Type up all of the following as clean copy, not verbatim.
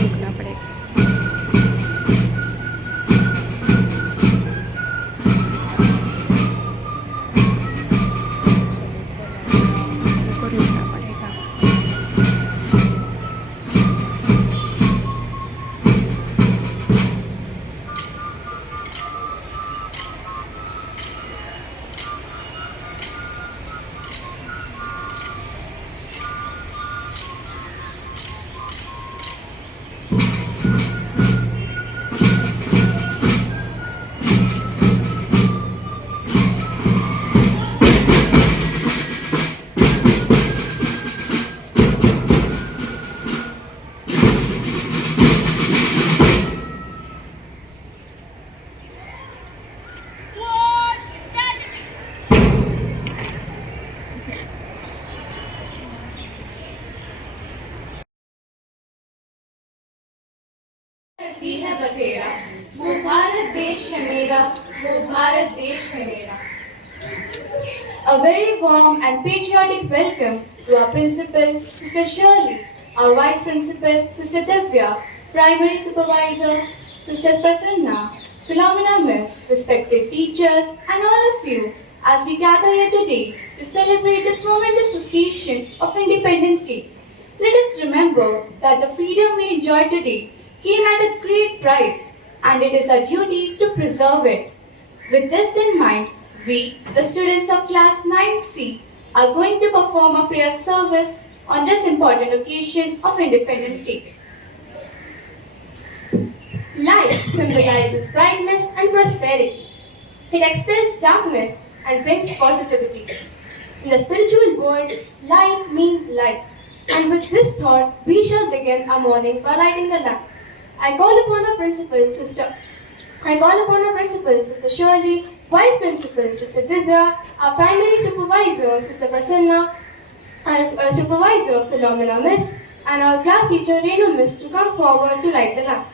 रुकना पड़ेगा। को रुकना पड़ेगा। की है बसेरा, वो भारत देश है मेरा, वो भारत देश है मेरा. A very warm and patriotic welcome to our principal, Sister Shirley, our vice principal, Sister Divya, primary supervisor, Sister Prasanna, Philomena Miss, respected teachers, and all of you as we gather here today to celebrate this momentous occasion of Independence Day. Let us remember that the freedom we enjoy today came at a great price, and it is our duty to preserve it. With this in mind, we, the students of class 9C, are going to perform a prayer service on this important occasion of Independence Day. Light symbolizes brightness and prosperity. It expels darkness and brings positivity. In the spiritual world, light means life. And with this thought, we shall begin our morning by lighting the lamp. I call upon our principal, Sister Shirley, Vice Principal, Sister Divya, our Primary Supervisor, Sister Prasanna, and Supervisor, Philomena Miss, and our class teacher, Renu Miss, to come forward to light the lamp.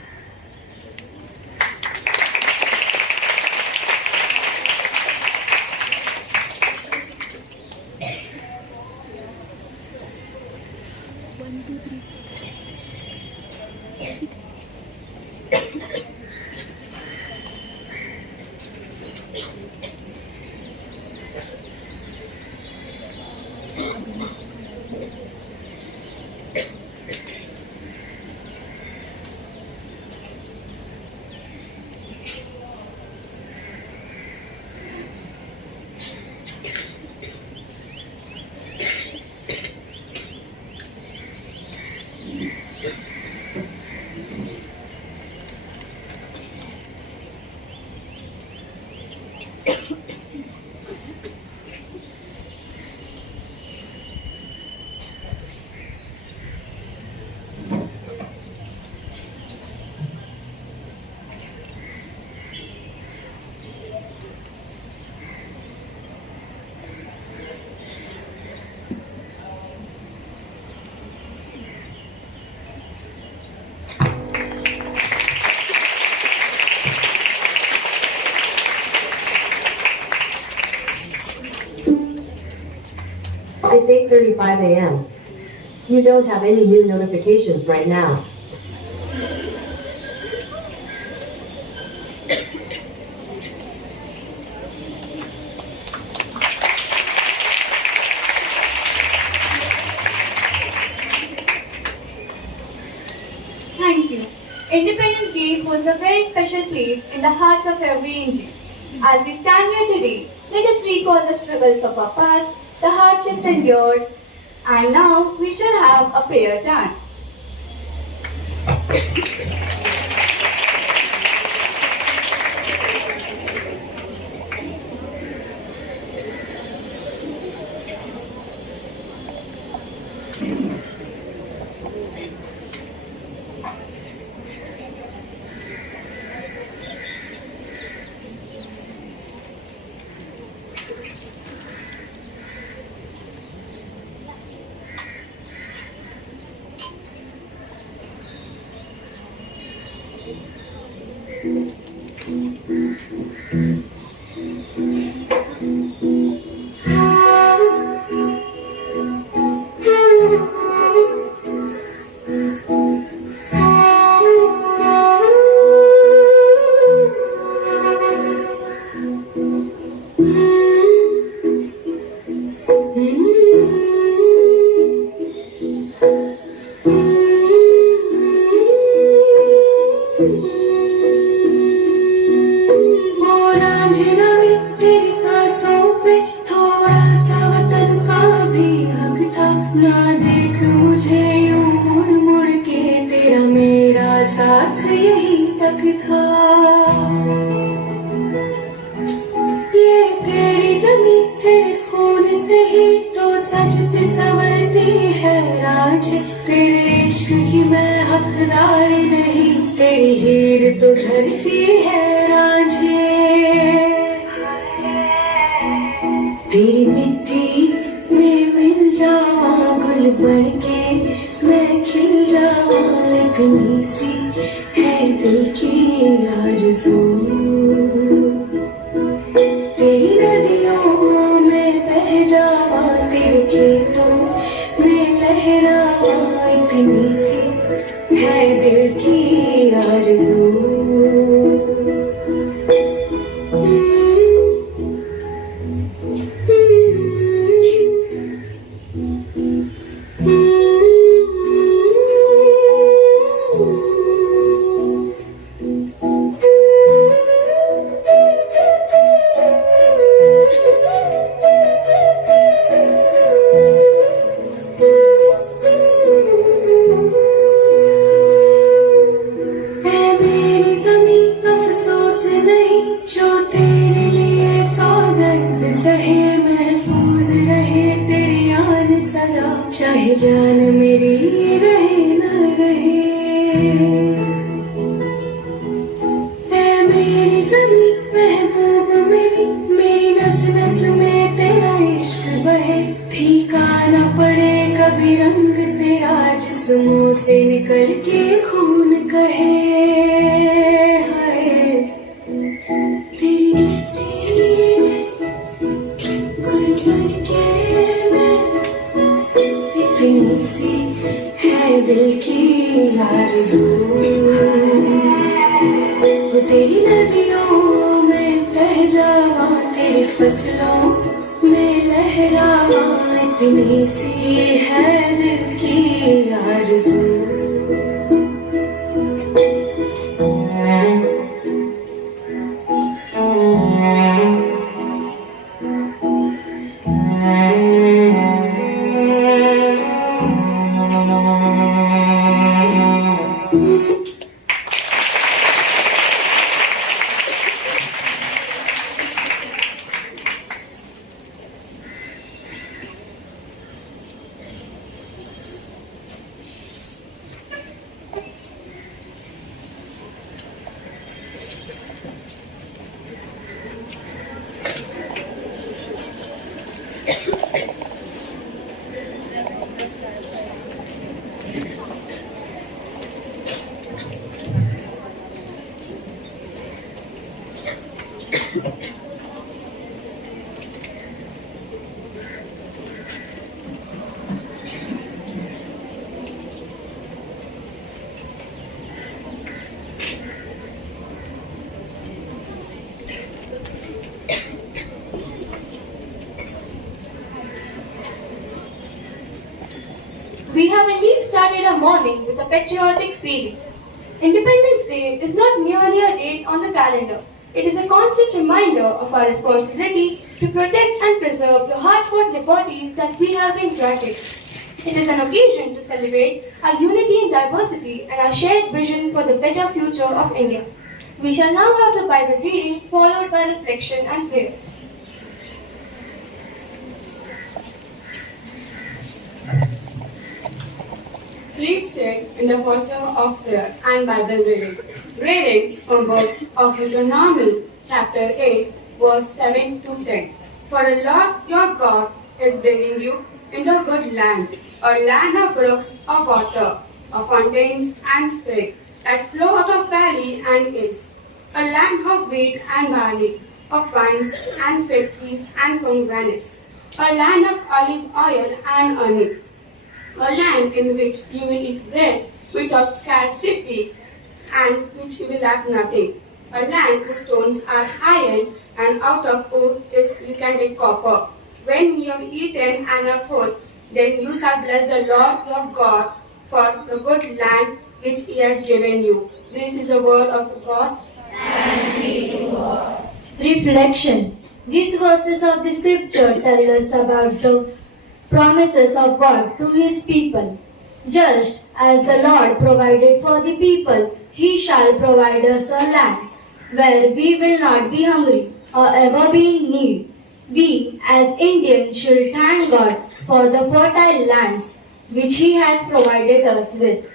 It's 8:35 a.m. You don't have any new notifications right now. Thank you. Independence Day holds a very special place in the hearts of every Indian. As we stand here today, let us recall the struggles of our past, the hardships endured, and now we shall have a prayer dance. ना देख मुझे यूं मुड़ मुड़ के, तेरा मेरा साथ यहीं तक था। ये तेरी ज़मीं तेरे खून से ही तो सजती संवरती है रांझे, तेरे इश्क की मैं हकदार नहीं, तेरी हीर तो धरती है रांझे। तेरी मिट्टी में मिल जावा गुल बन के, मैं खिल जावा इतनी सी है दिल की आरज़ू। तेरी नदियों में बह जावा, तेरे खेतों में लहरावा इतनी सी है दिल की आरज़ू। चाहे जान मेरी रहे न रहे, ऐ मेरी ज़मीं महबूब मेरी, मेरी नस नस में तेरा इश्क बहे, फीका न पड़े कभी रंग तेरा, जिस्मों से निकल के खून कहे। हाय तेरी मिट्टी में गुल बन के इतनी सी है दिल की आरज़ू। वो तेरी नदियों में बह जावा, तेरी फसलों में लहरावा इतनी सी है दिल की आरज़ू। We have indeed started our morning with a patriotic feeling. Independence Day is not merely a date on the calendar. It is a constant reminder of our responsibility to protect and preserve the hard-fought liberties that we have been granted. It is an occasion to celebrate our unity in diversity and our shared vision for the better future of India. We shall now have the Bible reading followed by reflection and prayers. Please sit in the posture of prayer and Bible reading. Reading from book of Deuteronomy, chapter 8, verse 7 to 10. For the Lord your God is bringing you into a good land, a land of brooks of water, of fountains and springs that flow out of valley and hills, a land of wheat and barley, of vines and fig trees and pomegranates, a land of olive oil and honey, a land in which you will eat bread without scarcity and which you will lack nothing, a land whose stones are iron and out of whose you can take copper. When you have eaten and are full, then you shall bless the Lord your God for the good land which he has given you. This is the word of God. Reflection. These verses of the scripture tell us about the promises of God to his people. Just as the Lord provided for the people, he shall provide us a land where we will not be hungry or ever be in need. We as Indians should thank God for the fertile lands which he has provided us with.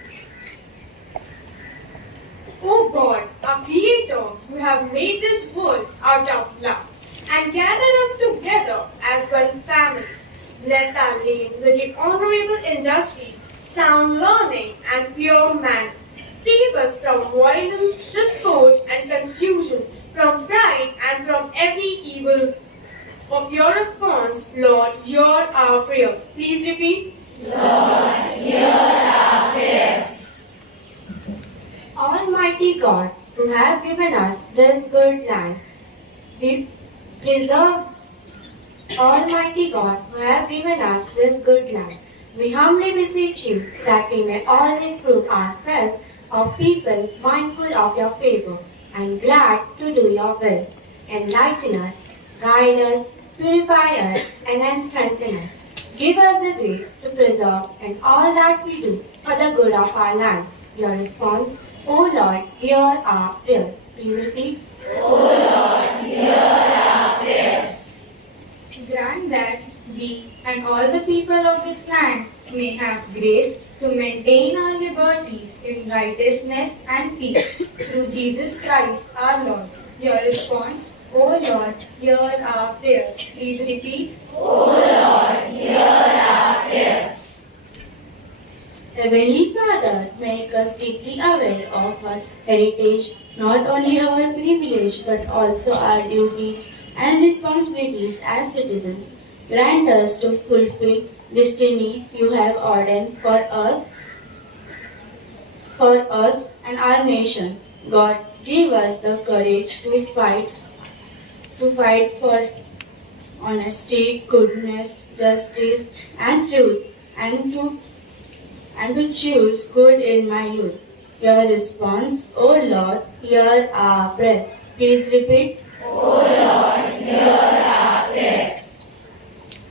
O God, our Creator, you have made this world out of love and gathered us together as one family. Bless our land with the honorable industry, sound learning, and pure minds. Save us from violence, discord, and confusion, from pride and from every evil. Of your response, Lord, hear our prayers. Please repeat. Almighty God, who has given us this good land, we preserve. Almighty God, who has given us this good land, we humbly beseech you that we may always prove ourselves a people mindful of your favor and glad to do your will. Enlighten us, guide us, purify us, and then strengthen us. Give us the grace to preserve in all that we do for the good of our land. Your response, O Lord, hear our prayers. Please repeat. Grant that we and all the people of this land may have grace to maintain our liberties in righteousness and peace through Jesus Christ our Lord. Your response, O Lord, hear our prayers. Please repeat. Heavenly Father, make us deeply aware of our heritage, not only our privilege but also our duties and responsibilities as citizens. Grant us to fulfill destiny you have ordained for us and our nation. God, give us the courage to fight for honesty, goodness, justice, and truth, and to choose good in my youth. Your response, O Lord, hear our prayer. Please repeat.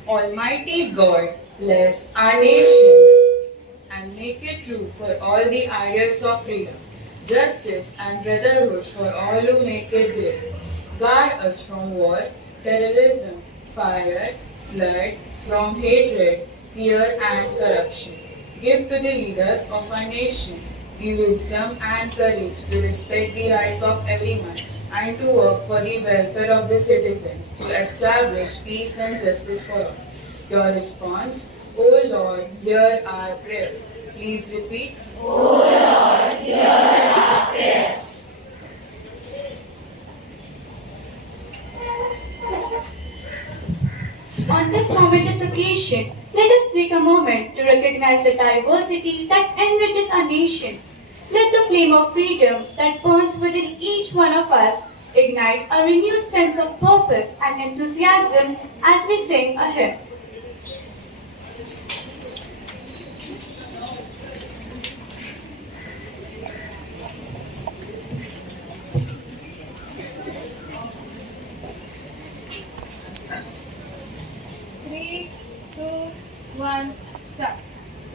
Almighty God, bless our nation and make it true for all the ideals of freedom, justice, and brotherhood for all who make it great. Guard us from war, terrorism, fire, flood, from hatred, fear, and corruption. Give to the leaders of our nation the wisdom and courage to respect the rights of everyone and to work for the welfare of the citizens, to establish peace and justice for all. Your response, O Lord, hear our prayers. Please repeat. On this momentous occasion, let us take a moment to recognize the diversity that enriches our nation. Let the flame of freedom that burns within each one of us ignite a renewed sense of purpose and enthusiasm as we sing a hymn. Three, two, one, start.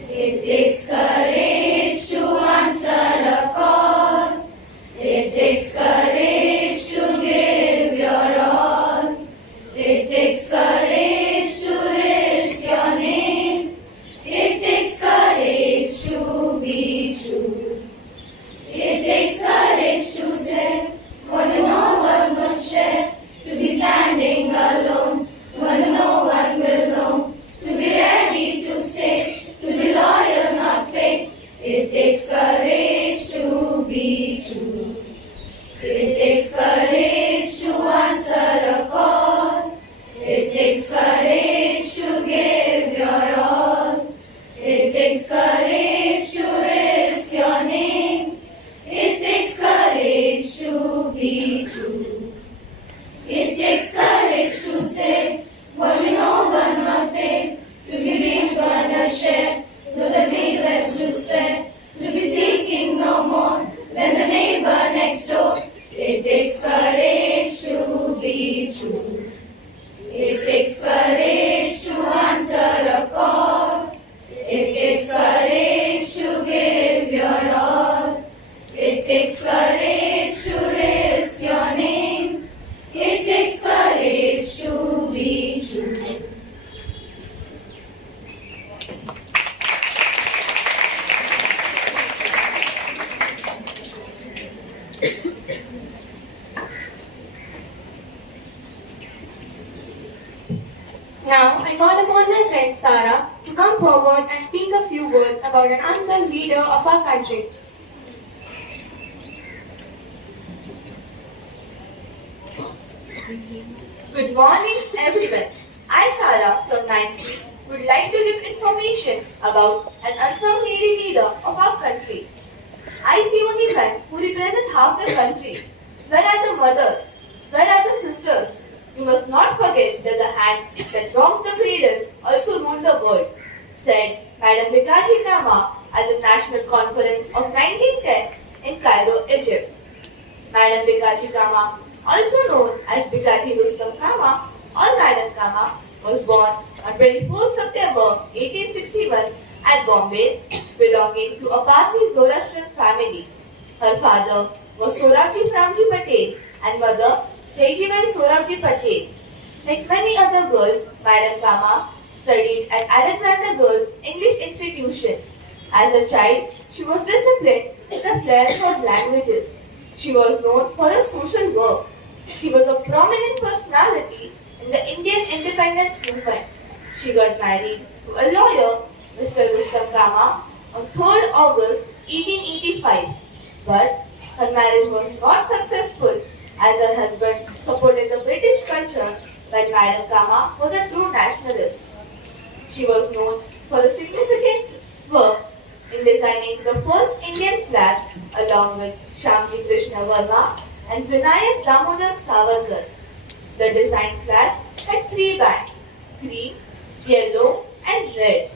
It takes courage to answer a call. It takes courage to give your all. It takes courage to risk your name. It takes courage to be true. It takes courage to say what no one would share. To be standing alone when no one will know. To be ready to stay. To be loyal, not fake. It takes courage to be true. It takes courage to answer a call. It takes courage to give your all. It takes courage to risk your name. It takes courage to be true. It takes courage to say what you know but not take. To be rich but not share, though the needless to spare. To be seeking no more than the neighbor next door. It takes courage to be true. It takes courage to answer a call. Now I call upon my friend Sarah to come forward and speak a few words about an unsung leader of our country. Good morning, everyone. I, Sarah from 9C, would like to give information about an unsung lady leader of our country. I see only men who represent half the country. Where are the mothers? Where are the sisters? You must not forget that the hands that rocks the cradles also rule the world, said Madam Bikaji Kama at the National Conference of 1910 in Cairo, Egypt. Madam Bikaji Kama, also known as Bikaji Rustam Kama or Madam Kama, was born on 24 September 1861 at Bombay, belonging to a Parsi Zoroastrian family. Her father was Sorabji Ramji Patel and mother Jaijibai Sorabji Patel. Like many other girls, Madam Kama studied at Alexander Girls English Institution. As a child, she was disciplined with a flair for languages. She was known for her social work. She was a prominent personality in the Indian independence movement. She got married to a lawyer, Mr. Rustam Kama, on 3rd August 1885. But her marriage was not successful as her husband supported the British culture while Madam Kama was a true nationalist. She was known for a significant work in designing the first Indian flag along with Shyamji Krishna Verma and Vinayak Damodar Savarkar. The designed flag had 3 bands, green, yellow and red.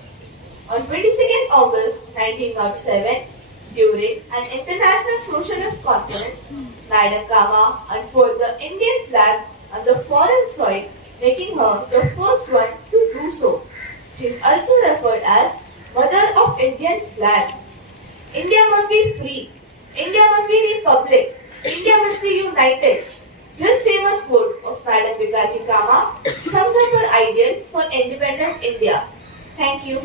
On 22nd August 1907, during an international socialist conference, Madam Kama unfurled the Indian flag on the foreign soil, making her the first one to do so. She is also referred as Mother of Indian Flag. India must be free. India must be republic. India must be united. This famous quote of Madam Bikaji Kama summed up her ideal for independent India. Thank you.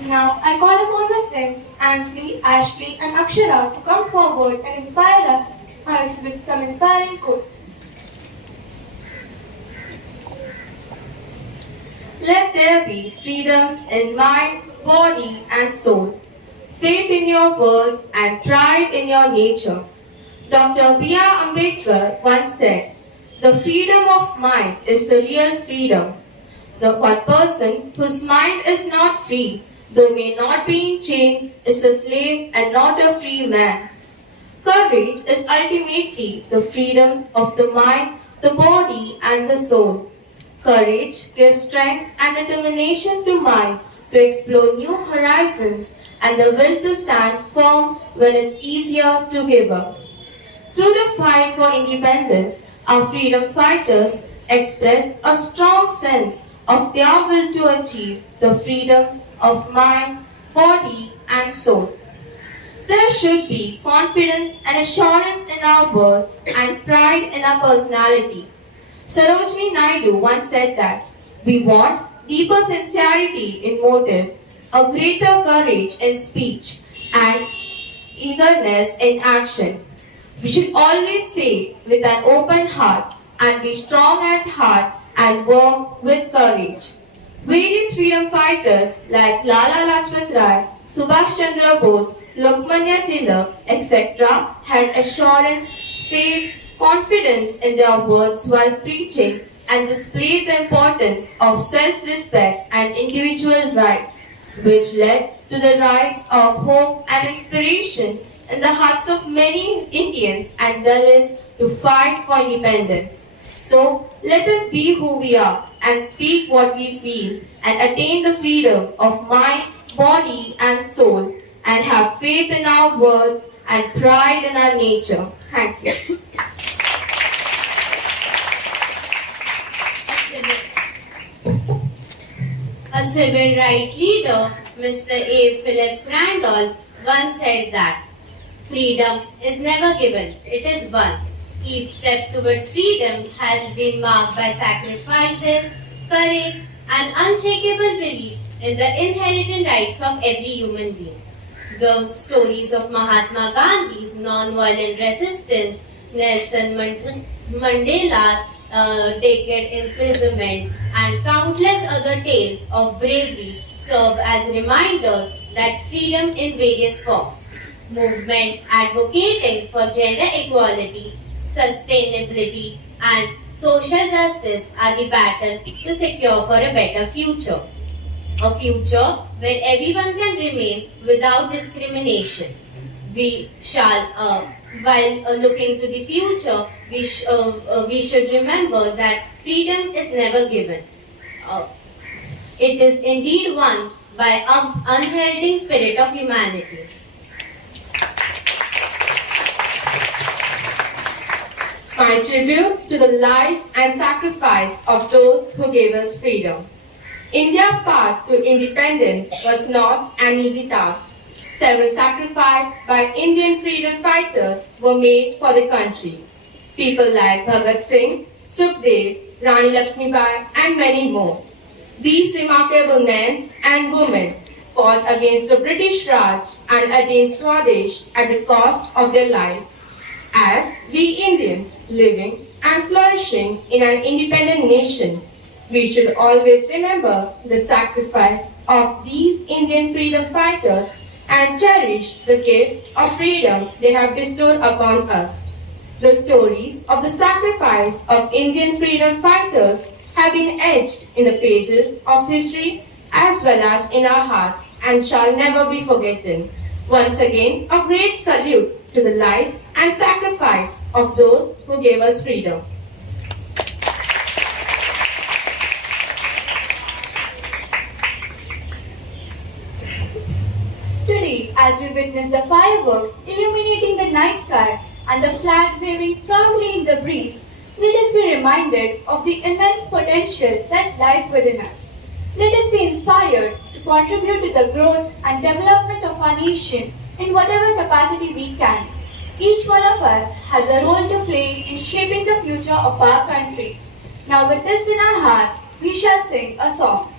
Now I call upon my friends Ansley, Ashley and Akshara to come forward and inspire us with some inspiring quotes. Let there be freedom in mind, body and soul, faith in your words and pride in your nature. Dr. B.R. Ambedkar once said, "The freedom of mind is the real freedom. The one person whose mind is not free, though may not be in chain, is a slave and not a free man." Courage is ultimately the freedom of the mind, the body and the soul. Courage gives strength and determination to mind to explore new horizons and the will to stand firm when it's easier to give up. Through the fight for independence, our freedom fighters expressed a strong sense of their will to achieve the freedom of mind, body and soul. There should be confidence and assurance in our words and pride in our personality. Sarojini Naidu once said that we want deeper sincerity in motive, a greater courage in speech and eagerness in action. We should always say with an open heart and be strong at heart and work with courage. Various freedom fighters like Lala Lajpat Rai, Subhash Chandra Bose, Lokmanya Tilak, etc. had assurance, faith, confidence in their words while preaching and displayed the importance of self-respect and individual rights, which led to the rise of hope and inspiration in the hearts of many Indians and Dalits to fight for independence. So, let us be who we are and speak what we feel and attain the freedom of mind, body and soul and have faith in our words and pride in our nature. Thank you. A civil rights leader, Mr. A. Phillips Randolph, once said that freedom is never given, it is won. Each step towards freedom has been marked by sacrifices, courage, and unshakable belief is the inherent rights of every human being. The stories of Mahatma Gandhi's non-violent resistance, Nelson Mandela's decade imprisonment, and countless other tales of bravery serve as reminders that freedom in various forms. Movement advocating for gender equality, sustainability, and social justice are the battle to secure for a better future. A future where everyone can remain without discrimination. We shall, while looking to the future, we should remember that freedom is never given. It is indeed won by unending spirit of humanity. My tribute to the life and sacrifice of those who gave us freedom. India's path to independence was not an easy task. Several sacrifices by Indian freedom fighters were made for the country. People like Bhagat Singh, Sukhdev, Rani Lakshmibai, and many more. These remarkable men and women fought against the British Raj and attained Swadesh at the cost of their life. As we Indians living and flourishing in an independent nation, we should always remember the sacrifice of these Indian freedom fighters and cherish the gift of freedom they have bestowed upon us. The stories of the sacrifice of Indian freedom fighters have been etched in the pages of history as well as in our hearts and shall never be forgotten. Once again, a great salute to the life and sacrifice of those who gave us freedom. Today, as we witness the fireworks illuminating the night sky and the flag waving proudly in the breeze, let us be reminded of the immense potential that lies within us. Let us be inspired to contribute to the growth and development of our nation in whatever capacity we can. Each one of us has a role to play in shaping the future of our country. Now with this in our hearts, we shall sing a song.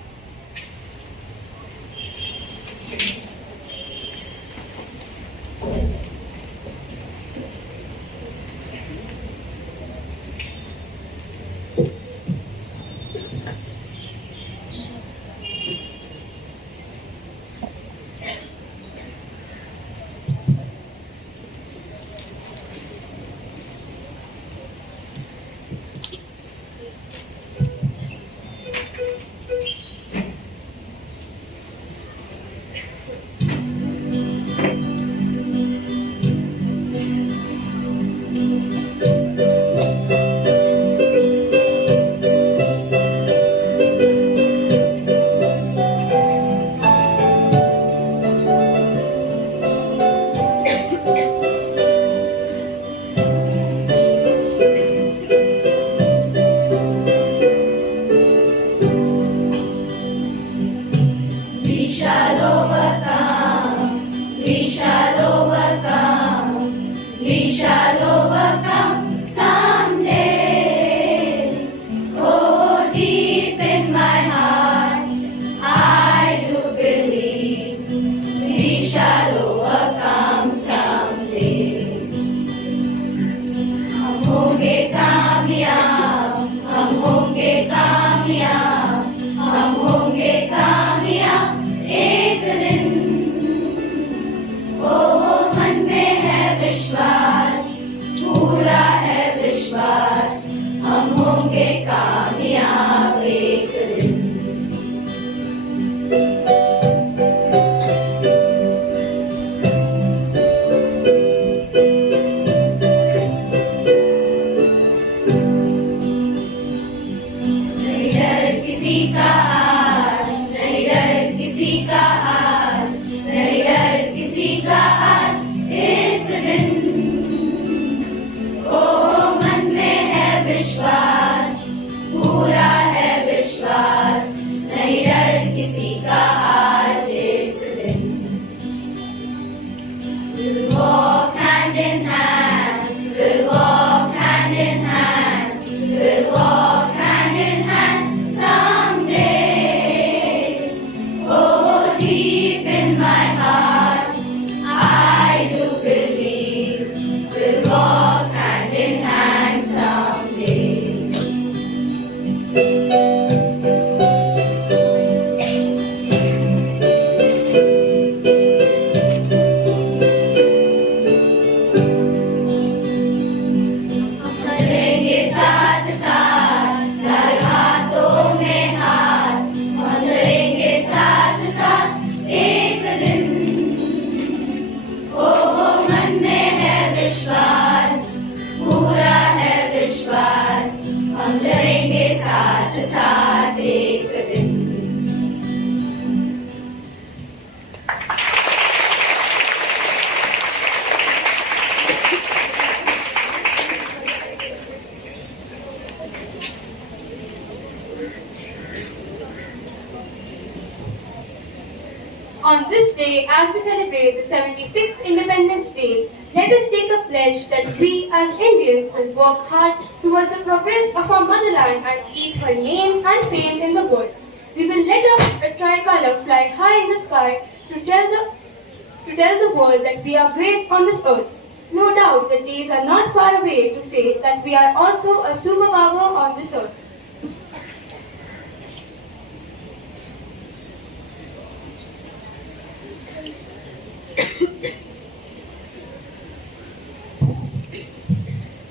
as we celebrate the 76th Independence Day, let us take a pledge that we as Indians will work hard towards the progress of our motherland and keep her name and fame in the world. We will let a tricolor fly high in the sky to tell the world that we are great on this earth. No doubt the days are not far away to say that we are also a superpower on this earth.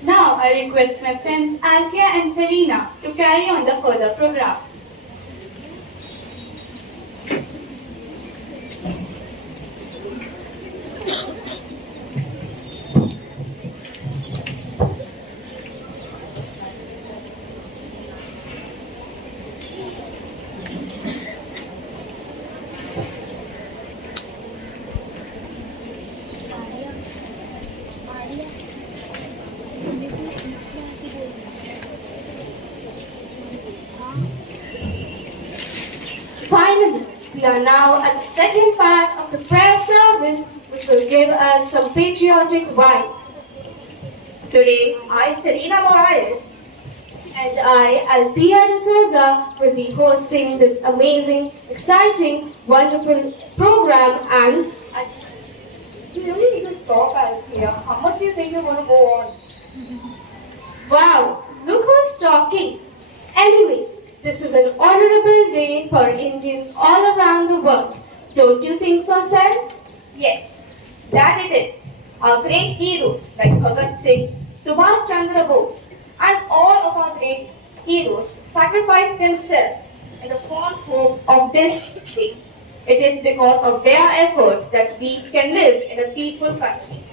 Now I request my friends Althea and Selena to carry on the further program. Finally, we are now at the second part of the prayer service, which will give us some patriotic vibes. Today, I, Serena Morales, and I, Althea de Souza, will be hosting this amazing, exciting, wonderful program. And you really need to stop, Althea. How much do you think you're going to go on? Wow, look who's talking. Anyways, this is an honorable day for Indians all around the world. Don't you think so, sir? Yes, that it is. Our great heroes like Bhagat Singh, Subhash Chandra Bose, and all of our great heroes sacrificed themselves in the fond hope of this day. It is because of their efforts that we can live in a peaceful country.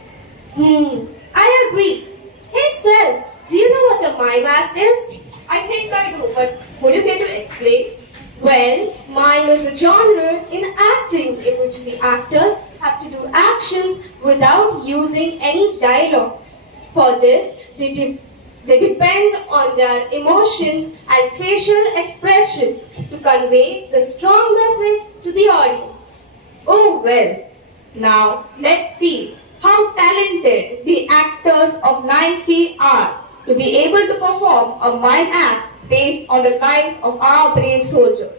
I agree. Hey, sir, do you know what a mime act is? I think I do, but would you care to explain? Well, mime is a genre in acting in which the actors have to do actions without using any dialogues. For this, they depend on their emotions and facial expressions to convey the strong message to the audience. Oh well, now let's see how talented the actors of 9C are to be able to perform a mime act based on the lives of our brave soldiers.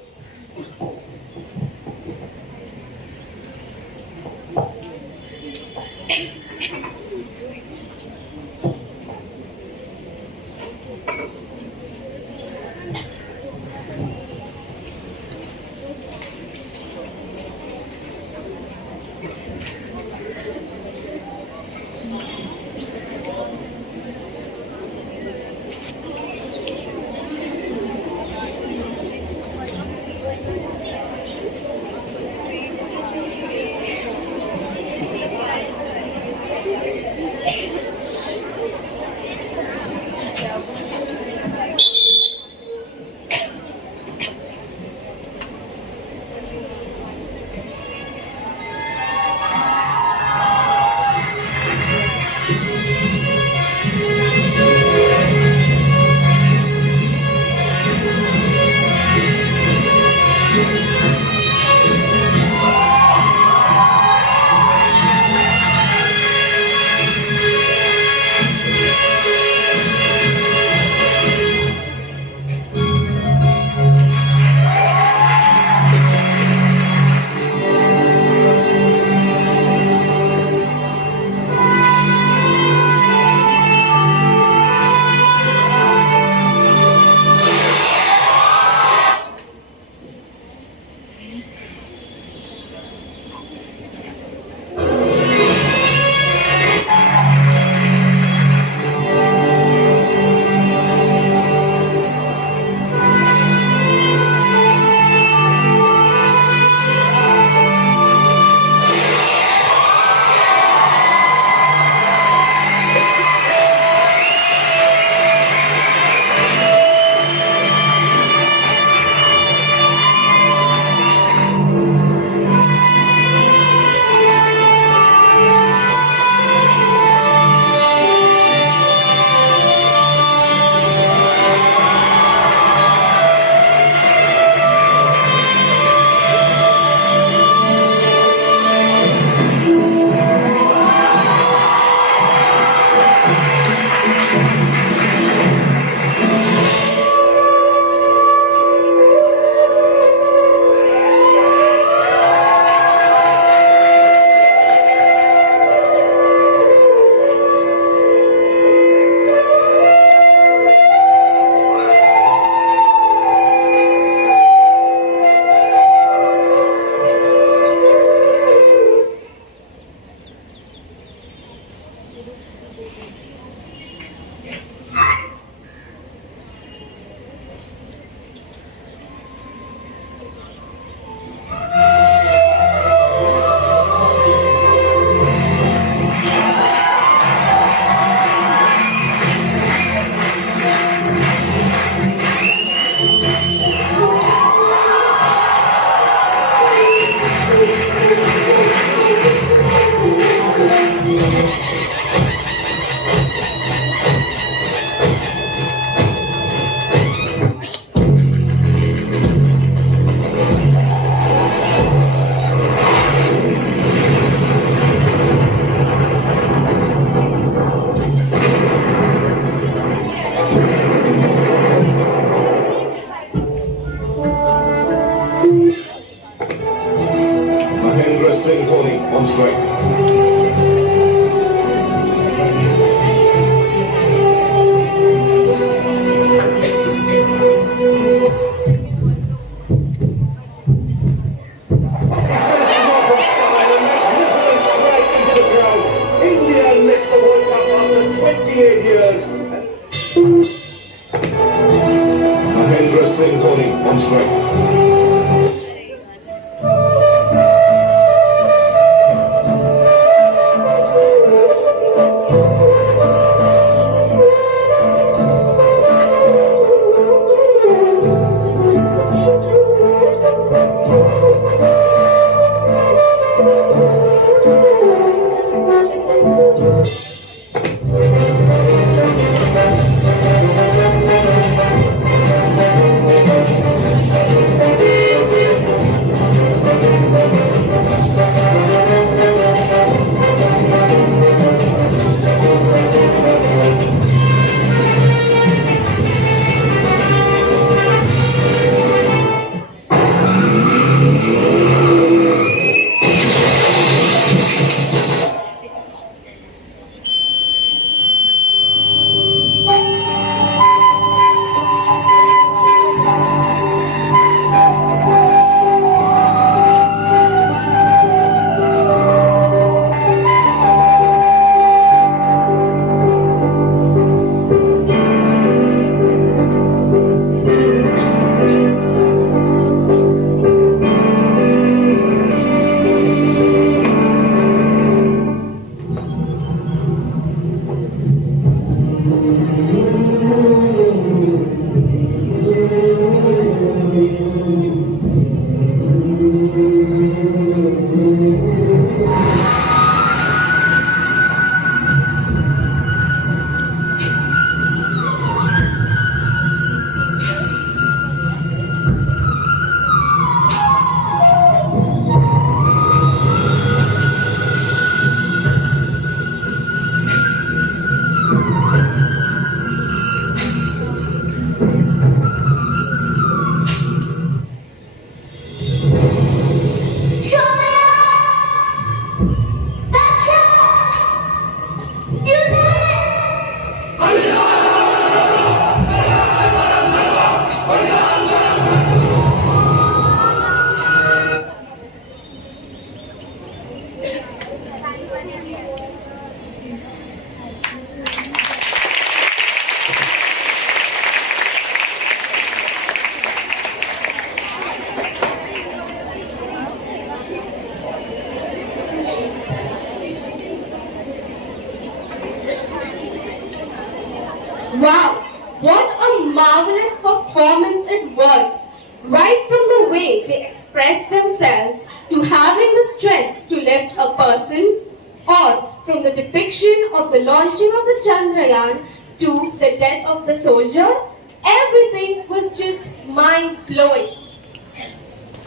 Wow, what a marvelous performance it was! Right from the way they expressed themselves to having the strength to lift a person, or from the depiction of the launching of the Chandrayaan to the death of the soldier, everything was just mind-blowing.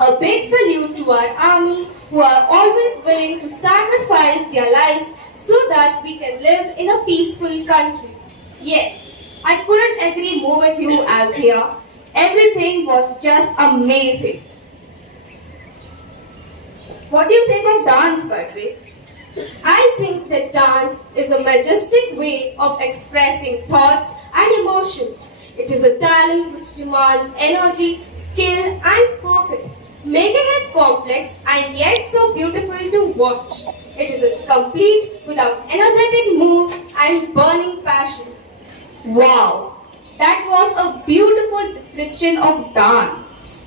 A big salute to our army who are always willing to sacrifice their lives so that we can live in a peaceful country. Yes, I couldn't agree more with you, Althea. Everything was just amazing. What do you think of dance, Badri? I think that dance is a majestic way of expressing thoughts and emotions. It is a talent which demands energy, skill and purpose, making it complex and yet so beautiful to watch. It is complete without energetic moves and burning passion. Wow, that was a beautiful description of dance.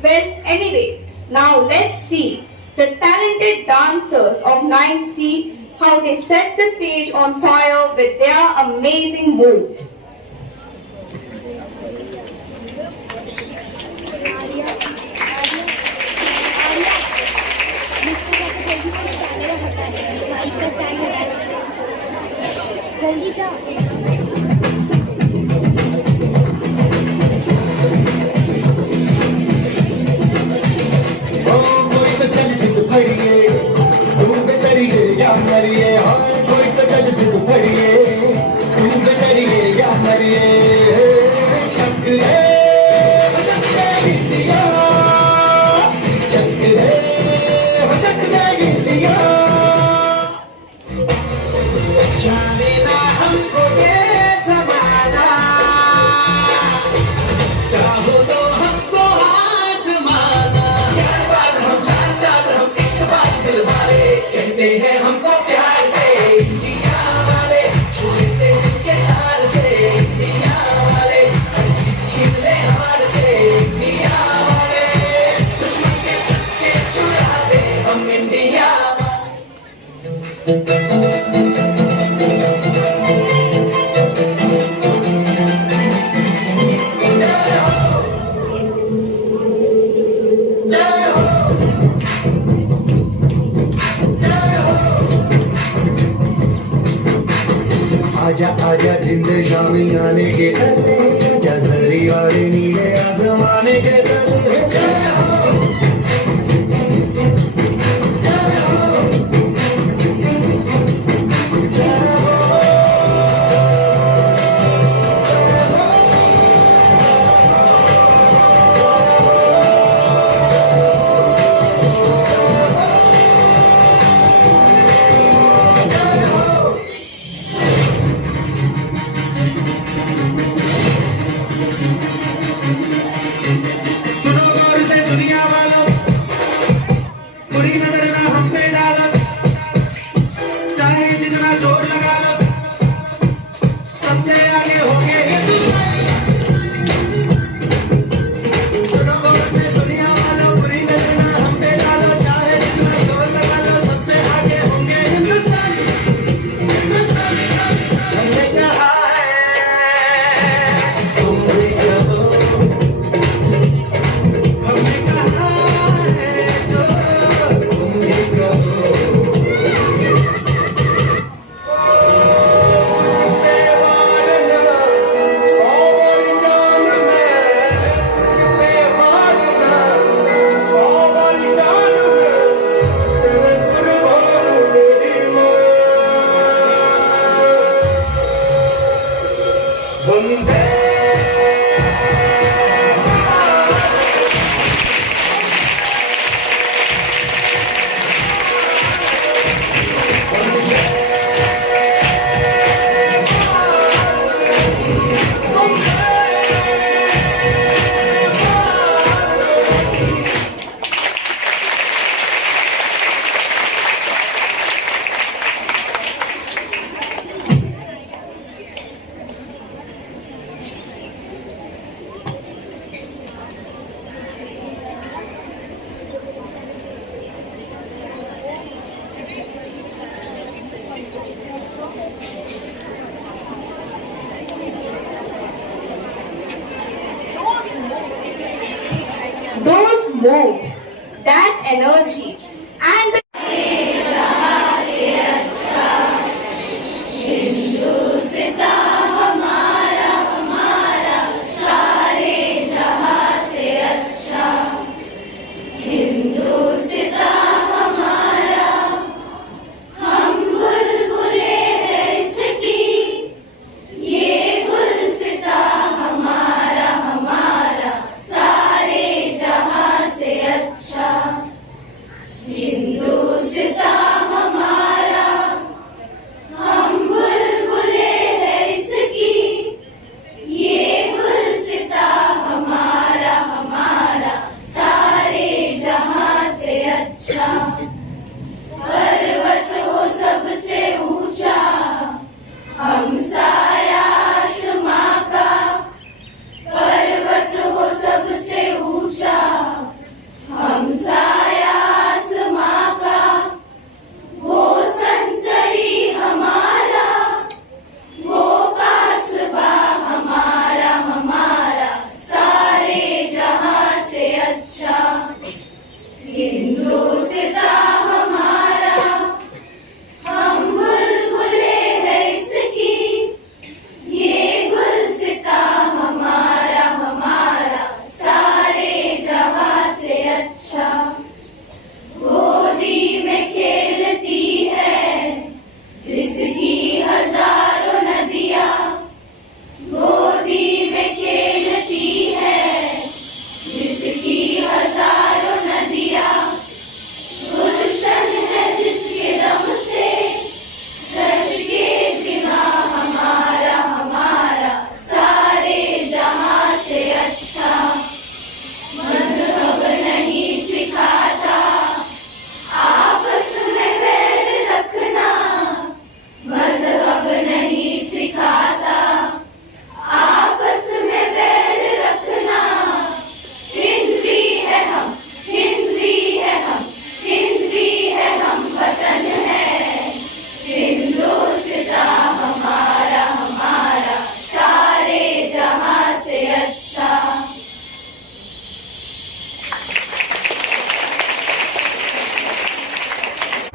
Well, anyway, now let's see the talented dancers of 9C, how they set the stage on fire with their amazing moves. जल्दी जा आजा आजा जिंद शामी आने के तले जसरी वाले नीले आसमाने के तले जय हो Those moves, that energy, and the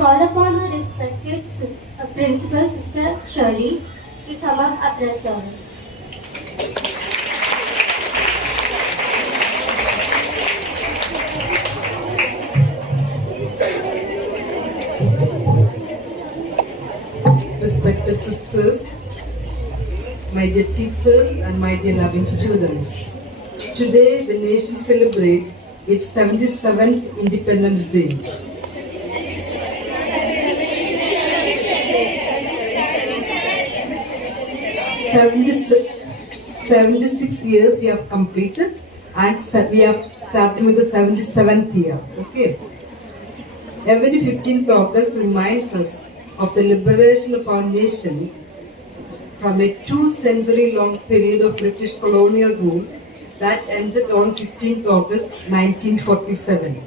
call upon her respected principal, Sister Shirley, to some of oppressors. Respected sisters, my dear teachers and my dear loving students. Today the nation celebrates its 77th Independence Day. 76 years we have completed, and we are starting with the 77th year. Okay. Every 15th August reminds us of the liberation of our nation from a 2-century-long period of British colonial rule that ended on 15th August 1947.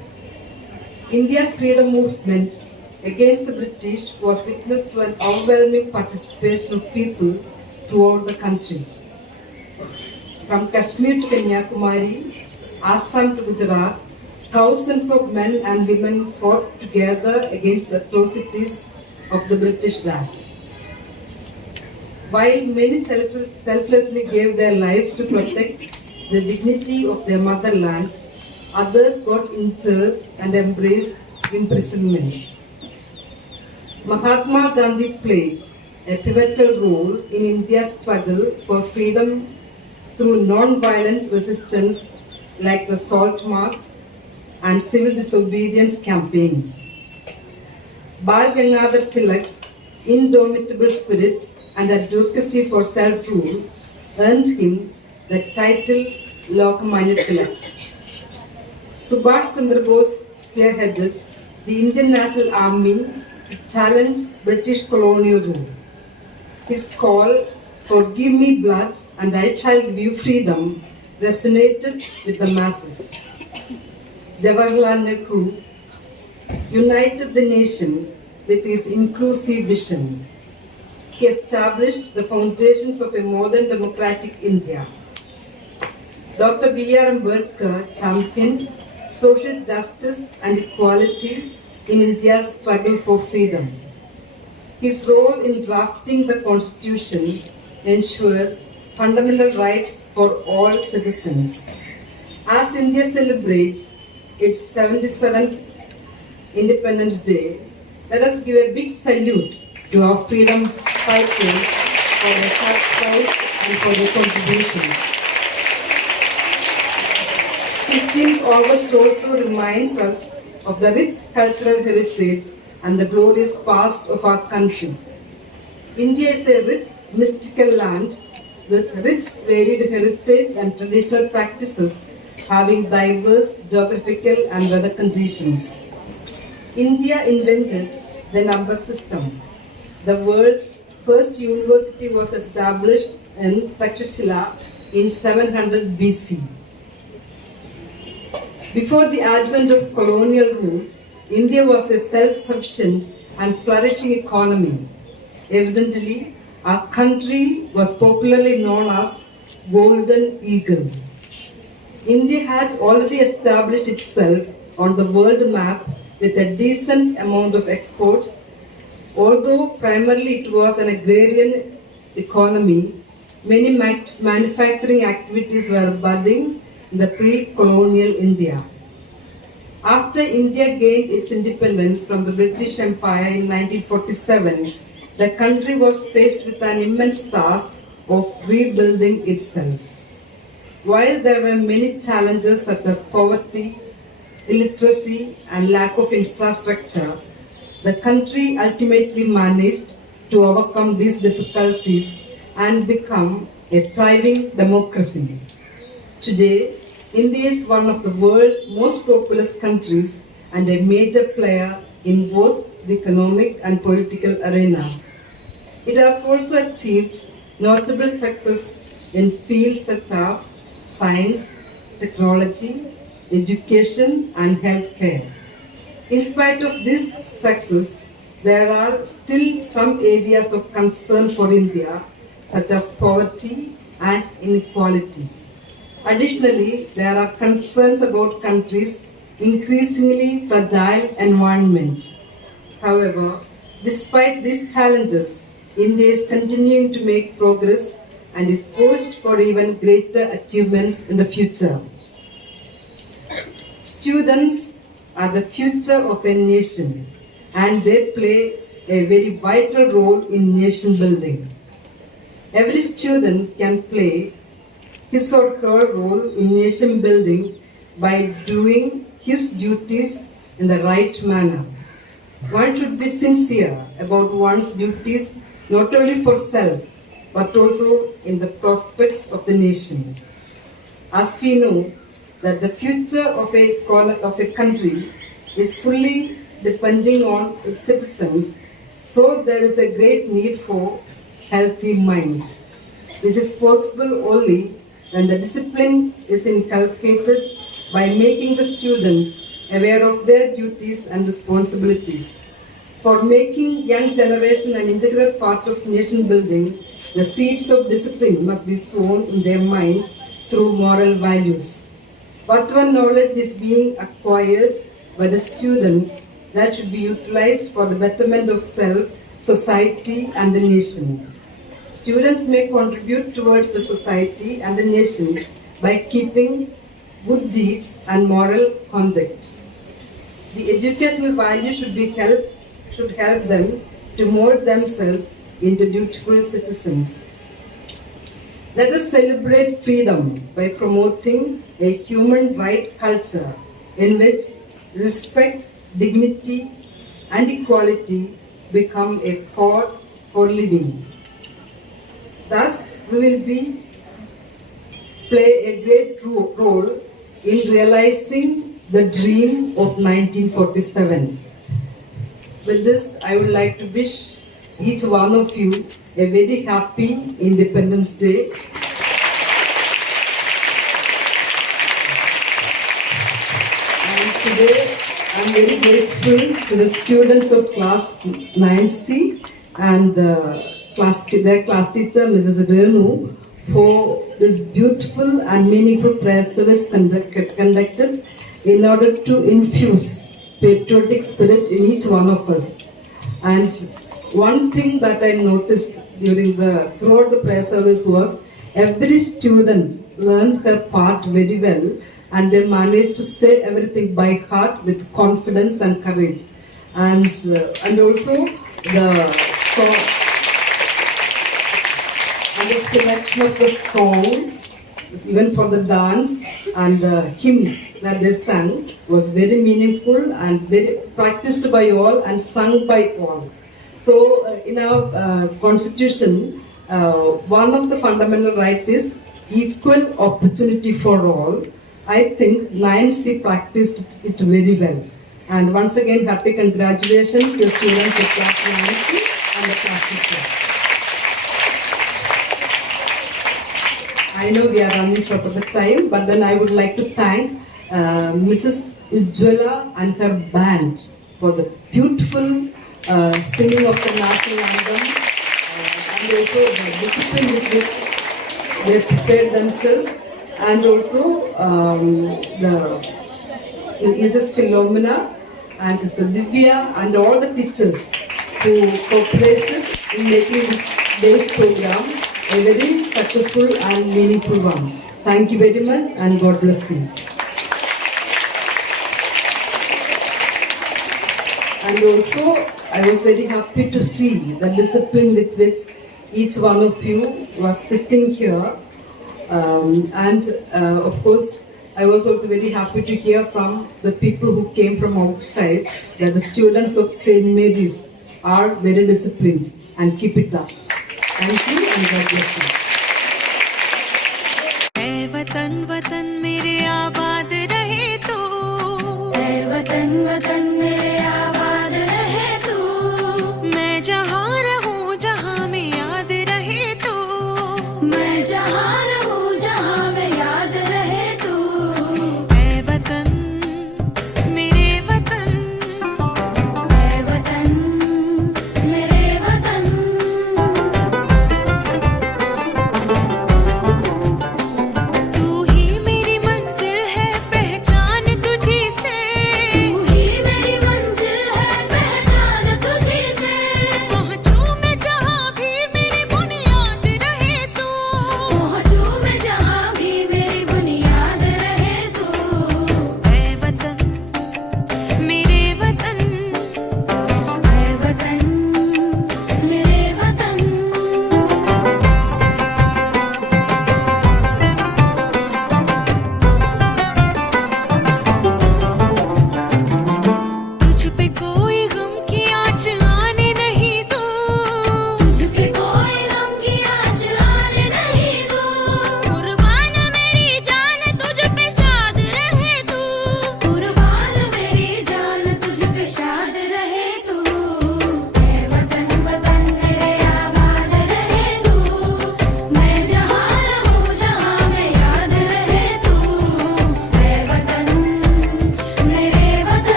India's freedom movement against the British was witness to an overwhelming participation of people throughout the country. From Kashmir to Kanyakumari, Assam to Gujarat, thousands of men and women fought together against the atrocities of the British Raj. While many selflessly gave their lives to protect the dignity of their motherland, others got injured and embraced imprisonment. Mahatma Gandhi played a pivotal role in India's struggle for freedom through non-violent resistance like the Salt March and civil disobedience campaigns. Bal Gangadhar Tilak's indomitable spirit and advocacy for self-rule earned him the title Lokmanya Tilak. Subhash Chandra Bose spearheaded the Indian National Army to challenge British colonial rule. His call for "Give me blood and I shall give you freedom" resonated with the masses. Jawaharlal Nehru united the nation with his inclusive vision. He established the foundations of a modern democratic India. Dr. B.R. Ambedkar championed social justice and equality in India's struggle for freedom. His role in drafting the Constitution ensured fundamental rights for all citizens. As India celebrates its 77th Independence Day, let us give a big salute to our freedom fighters for their sacrifice and for their contributions. 15th August also reminds us of the rich cultural heritage and the glorious past of our country. India is a rich mystical land with rich varied heritage and traditional practices having diverse geographical and weather conditions. India invented the number system. The world's first university was established in Takshashila in 700 BC. Before the advent of colonial rule, India was a self-sufficient and flourishing economy. Evidently, our country was popularly known as Golden Eagle. India has already established itself on the world map with a decent amount of exports. Although primarily it was an agrarian economy, many manufacturing activities were budding in the pre-colonial India. After India gained its independence from the British Empire in 1947, the country was faced with an immense task of rebuilding itself. While there were many challenges such as poverty, illiteracy, and lack of infrastructure, the country ultimately managed to overcome these difficulties and become a thriving democracy. Today, India is one of the world's most populous countries and a major player in both the economic and political arenas. It has also achieved notable success in fields such as science, technology, education, and healthcare. In spite of this success, there are still some areas of concern for India, such as poverty and inequality. Additionally, there are concerns about countries' increasingly fragile environment. However, despite these challenges, India is continuing to make progress and is poised for even greater achievements in the future. Students are the future of a nation and they play a very vital role in nation building. Every student can play his or her role in nation building by doing his duties in the right manner. One should be sincere about one's duties not only for self but also in the prospects of the nation. As we know that the future of a country is fully depending on its citizens, so there is a great need for healthy minds. This is possible only when the discipline is inculcated by making the students aware of their duties and responsibilities. For making young generation an integral part of nation building, the seeds of discipline must be sown in their minds through moral values. Whatever knowledge is being acquired by the students, that should be utilized for the betterment of self, society and the nation. Students may contribute towards the society and the nation by keeping good deeds and moral conduct. The educational value should help them to mold themselves into dutiful citizens. Let us celebrate freedom by promoting a human right culture in which respect, dignity and equality become a core for living. Thus, we will play a great role in realizing the dream of 1947. With this, I would like to wish each one of you a very happy Independence Day. And today, I am very grateful to the students of class 9C and their class teacher, Mrs. Renu, for this beautiful and meaningful prayer service conducted in order to infuse patriotic spirit in each one of us. And one thing that I noticed throughout the prayer service was every student learned her part very well and they managed to say everything by heart with confidence and courage. And also the song and the selection of the song, even for the dance and the hymns that they sang was very meaningful and very practiced by all and sung by all. So in our constitution, one of the fundamental rights is equal opportunity for all. I think 9C practiced it very well. And once again, happy congratulations to the students of class 9C and the class teacher. I know we are running short of the time, but then I would like to thank Mrs. Ujjwala and her band for the beautiful singing of the national anthem and also the discipline with which they prepared themselves, and also the Mrs. Philomena and Sister Divya and all the teachers who cooperated in making this day's program a very successful and meaningful one. Thank you very much and God bless you. And also, I was very happy to see the discipline with which each one of you was sitting here. Of course, I was also very happy to hear from the people who came from outside that the students of St. Mary's are very disciplined and keep it up. Thank you and God bless you.